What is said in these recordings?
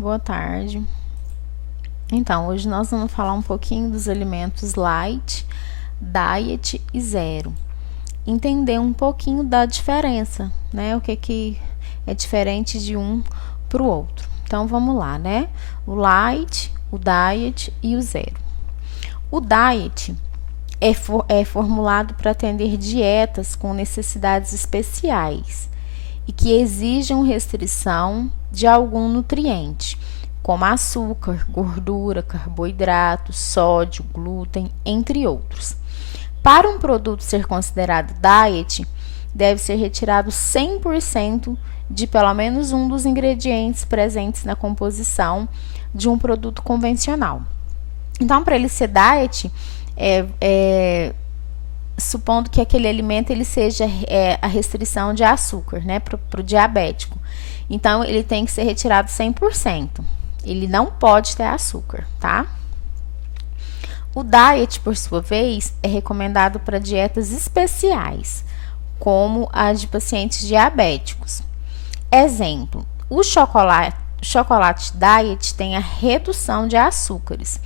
boa tarde. Então, hoje nós vamos falar um pouquinho dos alimentos light, diet e zero. Entender um pouquinho da diferença, né? O que é diferente de um para o outro. Então, vamos lá, né? O light, o diet e o zero. O diet é formulado para atender dietas com necessidades especiais e que exijam restrição de algum nutriente, como açúcar, gordura, carboidrato, sódio, glúten, entre outros. Para um produto ser considerado diet, deve ser retirado 100% de pelo menos um dos ingredientes presentes na composição de um produto convencional. Então, para ele ser diet, supondo que aquele alimento ele seja a restrição de açúcar, né, para o diabético. Então, ele tem que ser retirado 100%. Ele não pode ter açúcar, tá? O diet, por sua vez, é recomendado para dietas especiais, como a de pacientes diabéticos. Exemplo, o chocolate diet tem a redução de açúcares,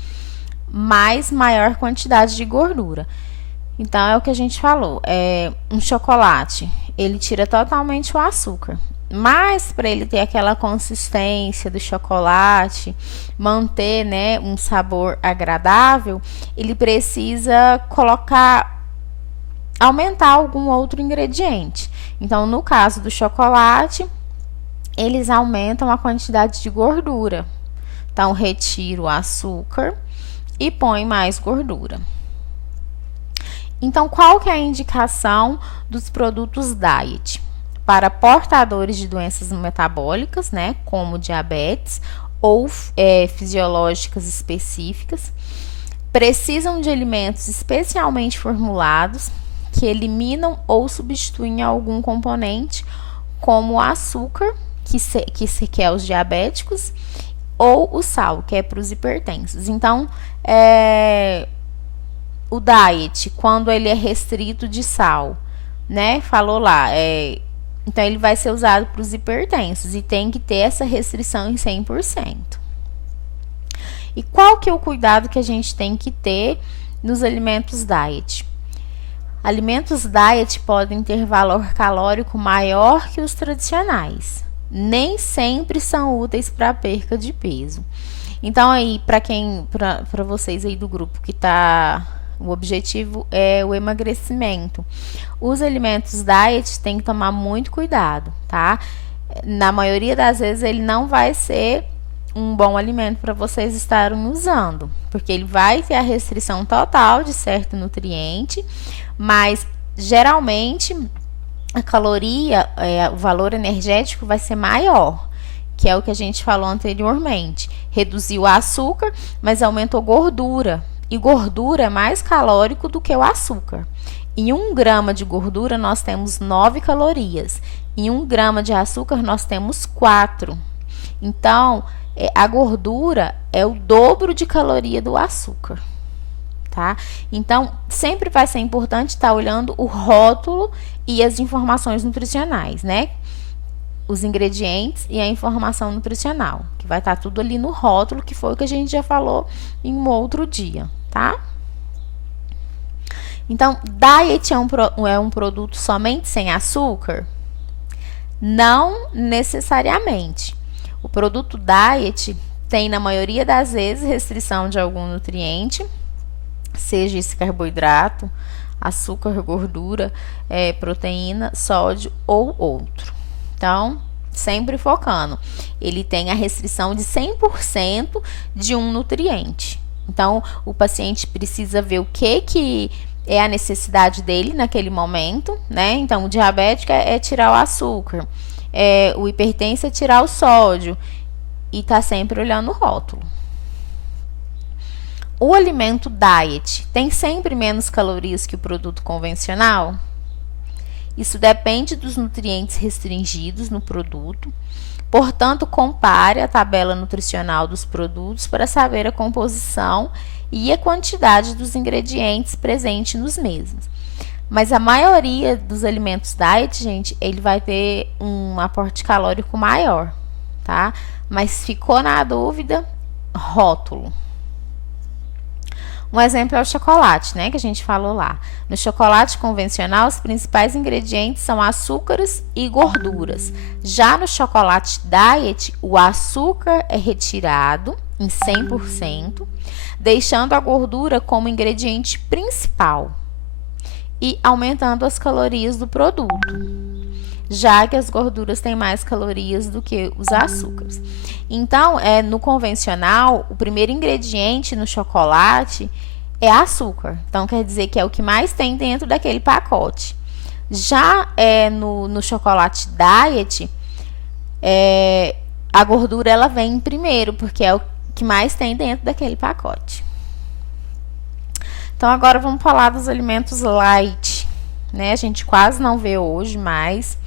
mas maior quantidade de gordura. Então, é o que a gente falou, um chocolate, ele tira totalmente o açúcar. Mas para ele ter aquela consistência do chocolate, manter, né, um sabor agradável, ele precisa aumentar algum outro ingrediente. Então, no caso do chocolate, eles aumentam a quantidade de gordura. Então, retira o açúcar e põe mais gordura. Então, qual que é a indicação dos produtos diet? Para portadores de doenças metabólicas, né, como diabetes ou fisiológicas específicas, precisam de alimentos especialmente formulados que eliminam ou substituem algum componente, como o açúcar, que é os diabéticos, ou o sal, que é para os hipertensos. Então, o diet, quando ele é restrito de sal, né, falou lá, então, ele vai ser usado para os hipertensos e tem que ter essa restrição em 100%. E qual que é o cuidado que a gente tem que ter nos alimentos diet? Alimentos diet podem ter valor calórico maior que os tradicionais. Nem sempre são úteis para a perca de peso. Então, aí, para vocês aí do grupo que o objetivo é o emagrecimento. Os alimentos diet tem que tomar muito cuidado, tá? Na maioria das vezes ele não vai ser um bom alimento para vocês estarem usando, porque ele vai ter a restrição total de certo nutriente, mas geralmente a caloria, o valor energético vai ser maior, que é o que a gente falou anteriormente. Reduziu o açúcar, mas aumentou gordura. E gordura é mais calórico do que o açúcar. Em 1 grama de gordura, nós temos 9 calorias. Em 1 grama de açúcar, nós temos 4. Então, a gordura é o dobro de caloria do açúcar, tá? Então, sempre vai ser importante estar olhando o rótulo e as informações nutricionais, né? Os ingredientes e a informação nutricional, que vai estar tudo ali no rótulo, que foi o que a gente já falou em um outro dia, tá? Então, diet é um produto somente sem açúcar? Não necessariamente. O produto diet tem, na maioria das vezes, restrição de algum nutriente, seja esse carboidrato, açúcar, gordura, proteína, sódio ou outro. Então, sempre focando. Ele tem a restrição de 100% de um nutriente. Então, o paciente precisa ver o que é a necessidade dele naquele momento, né? Então, o diabético é tirar o açúcar. O hipertenso é tirar o sódio. E tá sempre olhando o rótulo. O alimento diet tem sempre menos calorias que o produto convencional? Isso depende dos nutrientes restringidos no produto. Portanto, compare a tabela nutricional dos produtos para saber a composição e a quantidade dos ingredientes presentes nos mesmos. Mas a maioria dos alimentos diet, gente, ele vai ter um aporte calórico maior, tá? Mas ficou na dúvida, rótulo. Um exemplo é o chocolate, né, que a gente falou lá. No chocolate convencional, os principais ingredientes são açúcares e gorduras. Já no chocolate diet, o açúcar é retirado em 100%, deixando a gordura como ingrediente principal e aumentando as calorias do produto, já que as gorduras têm mais calorias do que os açúcares. Então, no convencional, o primeiro ingrediente no chocolate é açúcar. Então, quer dizer que é o que mais tem dentro daquele pacote. Já no chocolate diet, a gordura ela vem primeiro, porque é o que mais tem dentro daquele pacote. Então, agora vamos falar dos alimentos light, né? A gente quase não vê hoje mais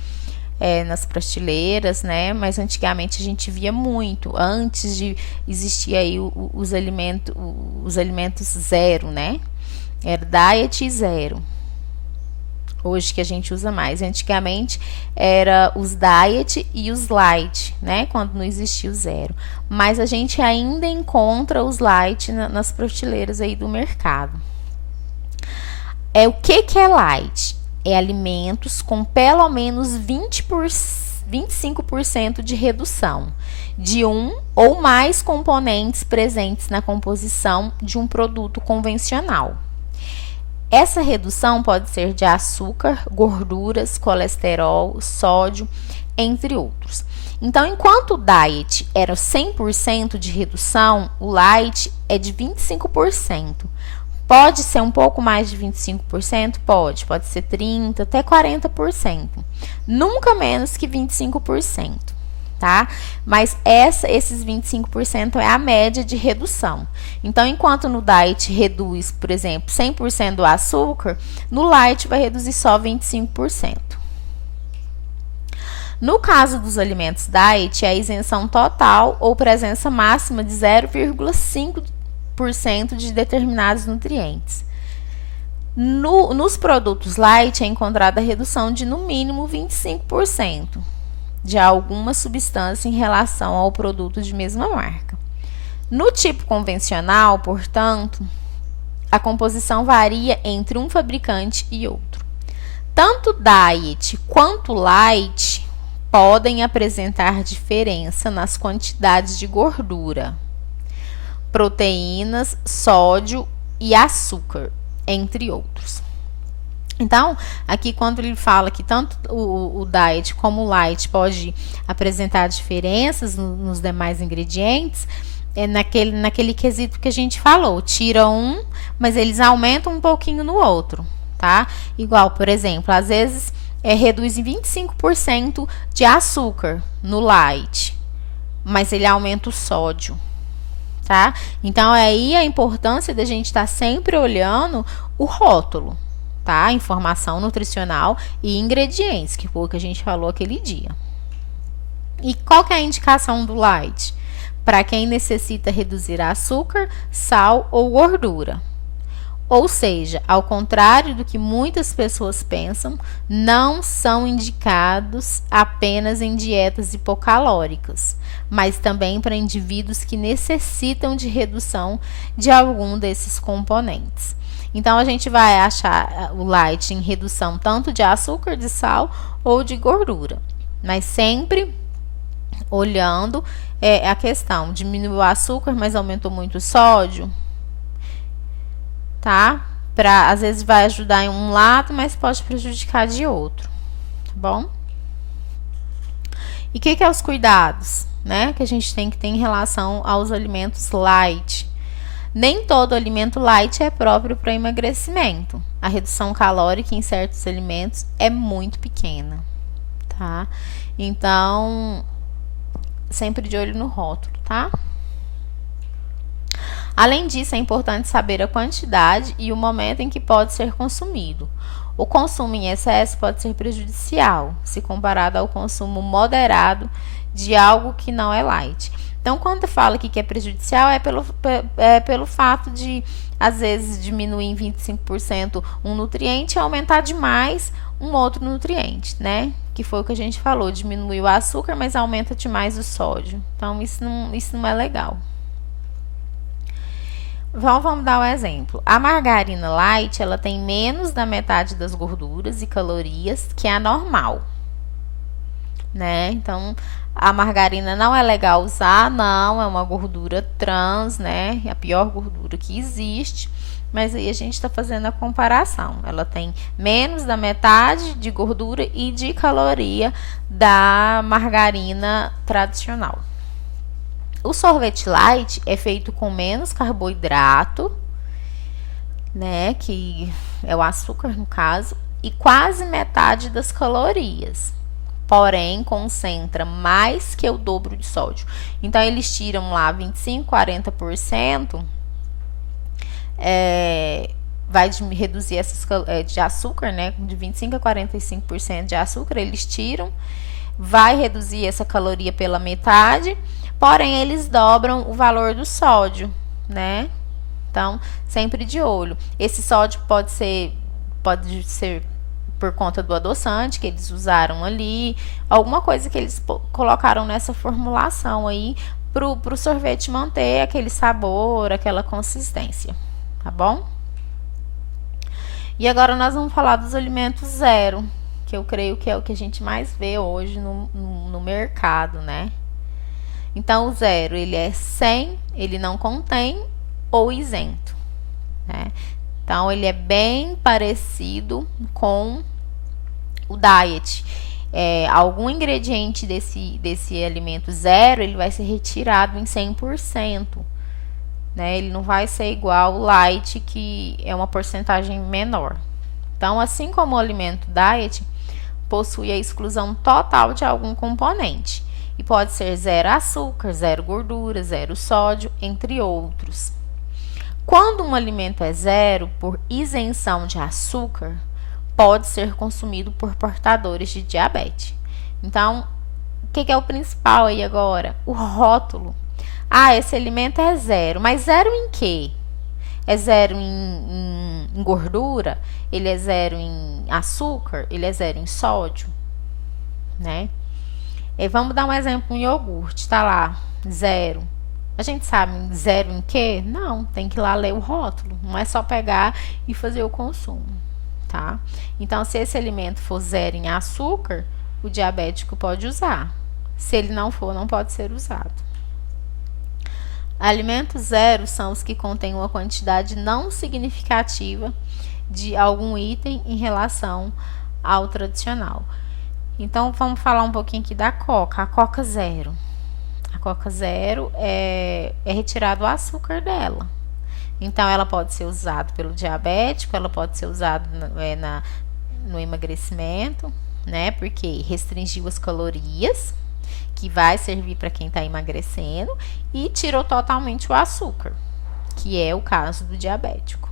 nas prateleiras, né? Mas antigamente a gente via muito, antes de existir aí os alimentos zero, né? Era diet zero. Hoje que a gente usa mais. Antigamente era os diet e os light, né? Quando não existia o zero. Mas a gente ainda encontra os light nas prateleiras aí do mercado. O que é light? É alimentos com pelo menos 25% de redução de um ou mais componentes presentes na composição de um produto convencional. Essa redução pode ser de açúcar, gorduras, colesterol, sódio, entre outros. Então, enquanto o diet era 100% de redução, o light é de 25%. Pode ser um pouco mais de 25%? Pode ser 30%, até 40%. Nunca menos que 25%, tá? Mas esses 25% é a média de redução. Então, enquanto no diet reduz, por exemplo, 100% do açúcar, no light vai reduzir só 25%. No caso dos alimentos diet, é a isenção total ou presença máxima de 0,5% de determinados nutrientes. Nos produtos light é encontrada a redução de no mínimo 25% de alguma substância em relação ao produto de mesma marca. No tipo convencional, portanto, a composição varia entre um fabricante e outro. Tanto diet quanto light podem apresentar diferença nas quantidades de gordura, proteínas, sódio e açúcar, entre outros. Então, aqui quando ele fala que tanto o diet como o light pode apresentar diferenças nos demais ingredientes, é naquele quesito que a gente falou, tira um, mas eles aumentam um pouquinho no outro, tá? Igual, por exemplo, às vezes reduz em 25% de açúcar no light, mas ele aumenta o sódio. Tá? Então, aí a importância da gente estar sempre olhando o rótulo, tá? Informação nutricional e ingredientes, que foi o que a gente falou aquele dia. E qual que é a indicação do light? Para quem necessita reduzir açúcar, sal ou gordura. Ou seja, ao contrário do que muitas pessoas pensam, não são indicados apenas em dietas hipocalóricas, mas também para indivíduos que necessitam de redução de algum desses componentes. Então, a gente vai achar o light em redução tanto de açúcar, de sal ou de gordura, mas sempre olhando a questão, diminuiu o açúcar, mas aumentou muito o sódio, tá? Às vezes vai ajudar em um lado, mas pode prejudicar de outro, tá bom? E o que é os cuidados, né? Que a gente tem que ter em relação aos alimentos light. Nem todo alimento light é próprio para emagrecimento. A redução calórica em certos alimentos é muito pequena, tá? Então, sempre de olho no rótulo, tá? Além disso, é importante saber a quantidade e o momento em que pode ser consumido. O consumo em excesso pode ser prejudicial, se comparado ao consumo moderado de algo que não é light. Então, quando fala aqui que é prejudicial, é pelo fato de, às vezes, diminuir em 25% um nutriente e aumentar demais um outro nutriente, né? que foi o que a gente falou, diminui o açúcar, mas aumenta demais o sódio. Então, isso não é legal. Vamos dar um exemplo. A margarina light, ela tem menos da metade das gorduras e calorias que a normal, né? Então, a margarina não é legal usar, não, é uma gordura trans, né? É a pior gordura que existe. Mas aí a gente está fazendo a comparação. Ela tem menos da metade de gordura e de caloria da margarina tradicional. O sorvete light é feito com menos carboidrato, né? Que é o açúcar no caso, e quase metade das calorias. Porém, concentra mais que o dobro de sódio. Então, eles tiram lá 25, 40%. Vai reduzir essas de açúcar, né? De 25 a 45% de açúcar, eles tiram. Vai reduzir essa caloria pela metade. Porém, eles dobram o valor do sódio, né? Então, sempre de olho. Esse sódio pode ser por conta do adoçante que eles usaram ali, alguma coisa que eles colocaram nessa formulação aí pro sorvete manter aquele sabor, aquela consistência, tá bom? E agora nós vamos falar dos alimentos zero, que eu creio que é o que a gente mais vê hoje no mercado, né? Então, o zero, ele é sem, ele não contém ou isento, né? Então, ele é bem parecido com o diet. Algum ingrediente desse alimento zero, ele vai ser retirado em 100%, né? Ele não vai ser igual ao light, que é uma porcentagem menor. Então, assim como o alimento diet, possui a exclusão total de algum componente. E pode ser zero açúcar, zero gordura, zero sódio, entre outros. Quando um alimento é zero por isenção de açúcar, pode ser consumido por portadores de diabetes. Então, o que é o principal aí agora? O rótulo. Esse alimento é zero, mas zero em quê? É zero em gordura? Ele é zero em açúcar? Ele é zero em sódio? Né? E vamos dar um exemplo, um iogurte, tá lá, zero. A gente sabe zero em quê? Não, tem que ir lá ler o rótulo. Não é só pegar e fazer o consumo, tá? Então, se esse alimento for zero em açúcar, o diabético pode usar. Se ele não for, não pode ser usado. Alimentos zero são os que contêm uma quantidade não significativa de algum item em relação ao tradicional. Então, vamos falar um pouquinho aqui da Coca. A Coca Zero. A Coca Zero é retirado o açúcar dela. Então, ela pode ser usada pelo diabético, ela pode ser usada no emagrecimento, né? Porque restringiu as calorias, que vai servir para quem está emagrecendo, e tirou totalmente o açúcar, que é o caso do diabético.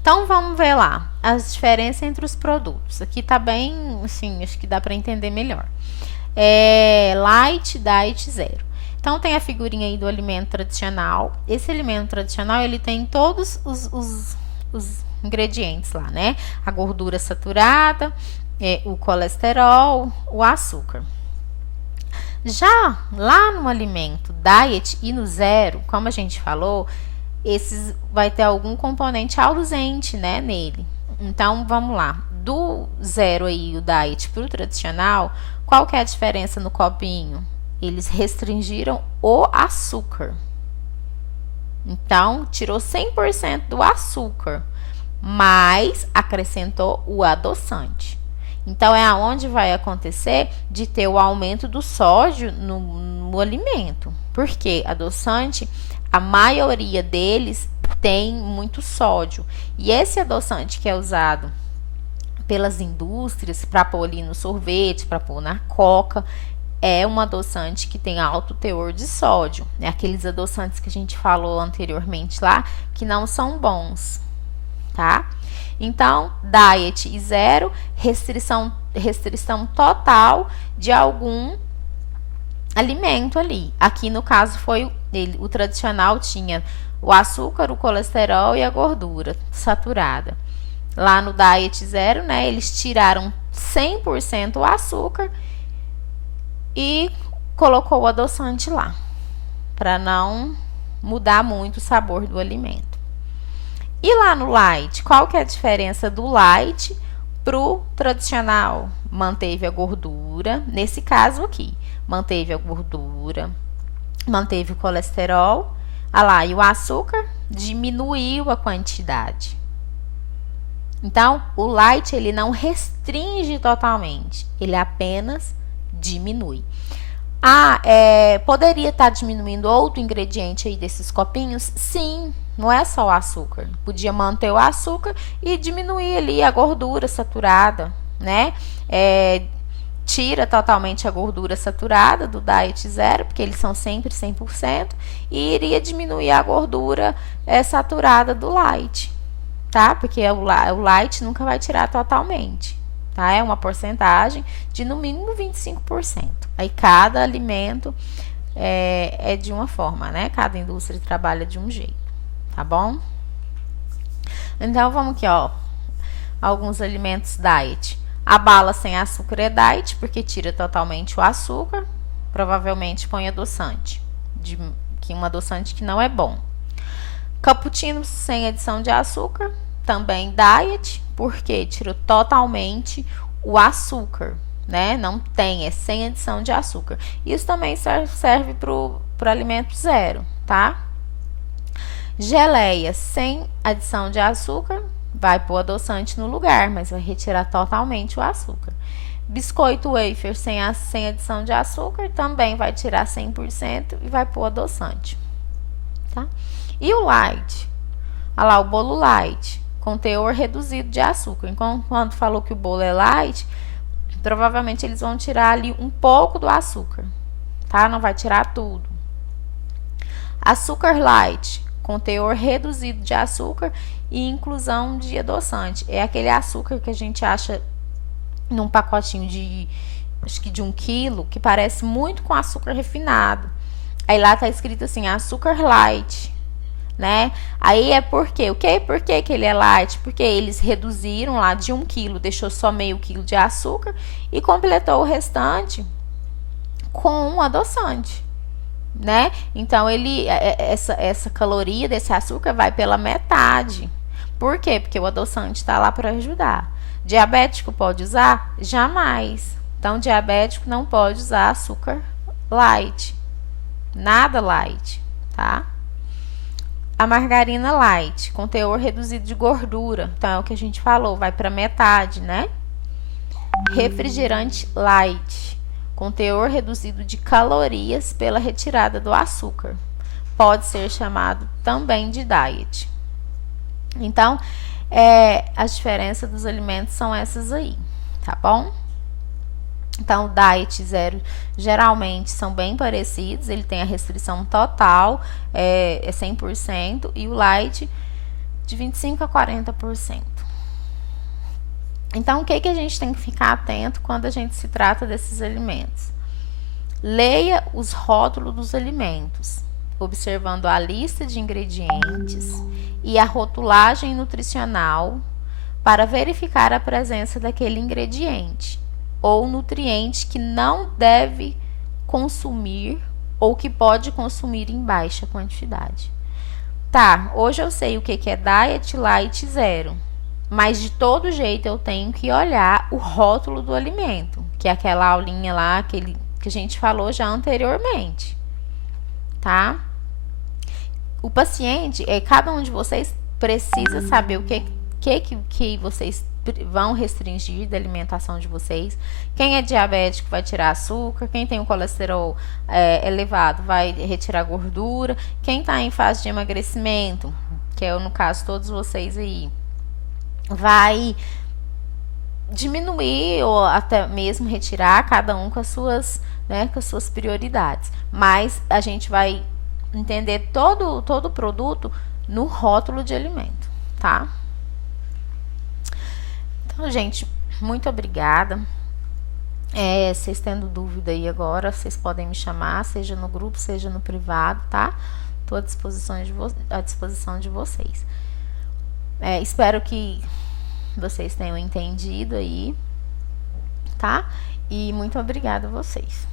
Então, vamos ver lá as diferenças entre os produtos. Aqui tá bem, assim, acho que dá para entender melhor. Light, diet, zero. Então, tem a figurinha aí do alimento tradicional. Esse alimento tradicional, ele tem todos os ingredientes lá, né? A gordura saturada, o colesterol, o açúcar. Já lá no alimento diet e no zero, como a gente falou, esses vai ter algum componente ausente, né, nele. Então, vamos lá. Do zero aí, o diet pro tradicional, qual que é a diferença no copinho? Eles restringiram o açúcar. Então, tirou 100% do açúcar, mas acrescentou o adoçante. Então, é aonde vai acontecer de ter o aumento do sódio no alimento. Porque adoçante, a maioria deles tem muito sódio. E esse adoçante que é usado pelas indústrias para pôr ali no sorvete, para pôr na coca, é um adoçante que tem alto teor de sódio. Né? Aqueles adoçantes que a gente falou anteriormente lá, que não são bons, tá? Então, diet e zero, restrição total de algum alimento ali. Aqui no caso foi o tradicional, tinha o açúcar, o colesterol e a gordura saturada. Lá no diet zero, né, eles tiraram 100% o açúcar e colocou o adoçante lá, para não mudar muito o sabor do alimento. E lá no light, qual que é a diferença do light pro tradicional? Manteve a gordura, nesse caso aqui, manteve a gordura, manteve o colesterol, e o açúcar diminuiu a quantidade. Então, o light, ele não restringe totalmente, ele apenas diminui. Poderia estar diminuindo outro ingrediente aí desses copinhos? Sim, não é só o açúcar. Podia manter o açúcar e diminuir ali a gordura saturada, né? Tira totalmente a gordura saturada do Diet Zero, porque eles são sempre 100%, e iria diminuir a gordura saturada do light, tá? Porque o light nunca vai tirar totalmente, tá? É uma porcentagem de no mínimo 25%. Aí cada alimento é de uma forma, né? Cada indústria trabalha de um jeito, tá bom? Então vamos aqui, ó, alguns alimentos diet. A bala sem açúcar é diet, porque tira totalmente o açúcar, provavelmente põe adoçante, um adoçante que não é bom. Cappuccino sem adição de açúcar, também diet, porque tira totalmente o açúcar, né? Não tem, é sem adição de açúcar. Isso também serve para alimento zero, tá? Geleia sem adição de açúcar, vai pôr adoçante no lugar, mas vai retirar totalmente o açúcar. Biscoito wafer sem adição de açúcar, também vai tirar 100% e vai pôr adoçante, tá? E o light? Olha lá, o bolo light, com teor reduzido de açúcar. Então, quando falou que o bolo é light, provavelmente eles vão tirar ali um pouco do açúcar, tá? Não vai tirar tudo. Açúcar light, com teor reduzido de açúcar e inclusão de adoçante. É aquele açúcar que a gente acha num pacotinho acho que de 1 quilo, que parece muito com açúcar refinado. Aí lá tá escrito assim, açúcar light, né? Aí é por quê? Por que ele é light? Porque eles reduziram lá de 1 quilo, deixou só meio quilo de açúcar e completou o restante com um adoçante, né? Então essa caloria desse açúcar vai pela metade. Por quê? Porque o adoçante está lá para ajudar. Diabético pode usar? Jamais. Então diabético não pode usar açúcar light, nada light, tá? A margarina light, com teor reduzido de gordura, então é o que a gente falou, vai para metade, né? Refrigerante light, com teor reduzido de calorias pela retirada do açúcar, pode ser chamado também de diet. Então, as diferenças dos alimentos são essas aí, tá bom? Então, o Diet Zero geralmente são bem parecidos, ele tem a restrição total, é 100%, e o Light de 25% a 40%. Então, o que a gente tem que ficar atento quando a gente se trata desses alimentos? Leia os rótulos dos alimentos, observando a lista de ingredientes e a rotulagem nutricional para verificar a presença daquele ingrediente ou nutriente que não deve consumir ou que pode consumir em baixa quantidade. Tá, hoje eu sei o que é Diet Light Zero, mas de todo jeito eu tenho que olhar o rótulo do alimento, que é aquela aulinha lá, aquele que a gente falou já anteriormente, tá? O paciente, cada um de vocês precisa saber o que vocês vão restringir da alimentação de vocês. Quem é diabético vai tirar açúcar, quem tem o colesterol elevado vai retirar gordura, quem está em fase de emagrecimento, que é no caso todos vocês aí, vai diminuir ou até mesmo retirar, cada um com as suas, né, com as suas prioridades. Mas a gente vai entender todo o produto no rótulo de alimento, tá? Então, gente, muito obrigada. Vocês tendo dúvida aí agora, vocês podem me chamar, seja no grupo, seja no privado, tá? Estou à disposição de vocês. Espero que vocês tenham entendido aí. tá? E muito obrigada a vocês.